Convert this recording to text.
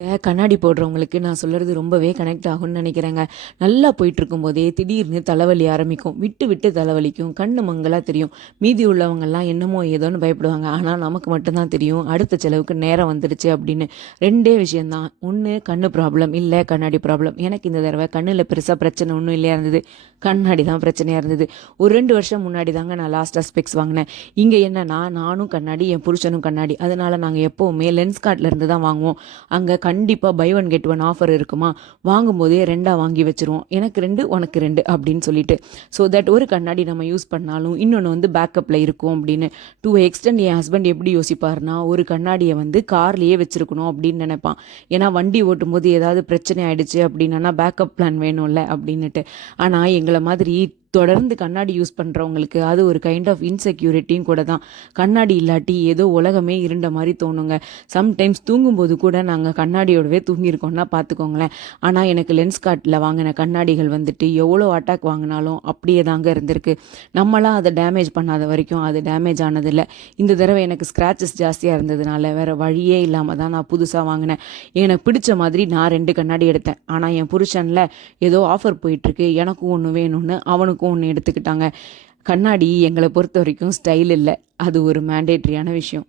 கண்ணாடி போடுறவங்களுக்கு நான் சொல்கிறது ரொம்பவே கனெக்ட் ஆகும்னு நினைக்கிறேங்க. நல்லா போயிட்டுருக்கும்போதே திடீர்னு தலைவலி ஆரம்பிக்கும். விட்டு விட்டு தலைவலிக்கும். கண்ணு மங்கலா தெரியும். மீதி உள்ளவங்கலாம் என்னமோ ஏதோன்னு பயப்படுவாங்க. ஆனால் நமக்கு மட்டும் தான் தெரியும் அடுத்த செலவுக்கு நேரம் வந்துடுச்சு அப்படின்னு. 2டே விஷயம் தான். ஒண்ணு கண்ணு ப்ராப்ளம், இல்ல கண்ணாடி ப்ராப்ளம். எனக்கு இந்த தடவை கண்ணுல பெருசா பிரச்சனை ஒண்ணும் இல்லையா இருந்தது. கண்ணாடி தான் பிரச்சனையா இருந்தது. ஒரு 2 வருஷம் முன்னாடி தாங்க நான் லாஸ்ட்டா ஸ்பெக்ஸ் வாங்கினேன். இங்க என்னன்னா நானும் கண்ணாடி, என் புருஷனும் கண்ணாடி. அதனால நாங்க எப்பவுமே லென்ஸ்கார்ட்ல இருந்து தான் வாங்குவோம். அங்க கண்டிப்பாக buy one get one offer இருக்குமா, வாங்கும்போதே 2 வாங்கி வச்சுருவோம். எனக்கு 2 உனக்கு 2 அப்படின்னு சொல்லிட்டு. ஸோ தட் ஒரு கண்ணாடி நம்ம யூஸ் பண்ணாலும் இன்னொன்று வந்து பேக்கப்பில் இருக்கும் அப்படின்னு. டு எக்ஸ்டெண்ட் என் ஹஸ்பண்ட் எப்படி யோசிப்பார்னா, ஒரு கண்ணாடியை வந்து கார்லேயே வச்சுருக்கணும் அப்படின்னு நினைப்பான். ஏன்னா வண்டி ஓட்டும் போது ஏதாவது பிரச்சனை ஆயிடுச்சு அப்படின்னா பேக்கப் பிளான் வேணும்ல அப்படின்னுட்டு. ஆனால் எங்களை மாதிரி தொடர்ந்து கண்ணாடி யூஸ் பண்ணுறவங்களுக்கு அது ஒரு கைண்ட் ஆஃப் இன்செக்யூரிட்டியும் கூட தான். கண்ணாடி இல்லாட்டி ஏதோ உலகமே இருண்ட மாதிரி தோணுங்க. சம்டைம்ஸ் தூங்கும்போது கூட நாங்கள் கண்ணாடியோடவே தூங்கியிருக்கோம்னா பார்த்துக்கோங்களேன். ஆனால் எனக்கு லென்ஸ்கார்ட்டில் வாங்கின கண்ணாடிகள் வந்துட்டு எவ்வளோ அட்டாக் வாங்கினாலும் அப்படியே தாங்க இருந்திருக்கு. நம்மளாம் அதை டேமேஜ் பண்ணாத வரைக்கும் அது டேமேஜ் ஆனதில்லை. இந்த தடவை எனக்கு ஸ்க்ராச்சஸ் ஜாஸ்தியாக இருந்ததுனால வேறு வழியே இல்லாமல் தான் நான் புதுசாக வாங்கினேன். எனக்கு பிடிச்ச மாதிரி நான் 2 கண்ணாடி எடுத்தேன். ஆனால் என் புருஷனில் ஏதோ ஆஃபர் போயிட்டுருக்கு, எனக்கும் ஒன்று வேணும்னு அவனுக்கும் ஒன்று எடுத்துக்கிட்டாங்க. கண்ணாடி எங்களை பொறுத்த வரைக்கும் ஸ்டைல் இல்லை, அது ஒரு மேண்டேட்ரியான விஷயம்.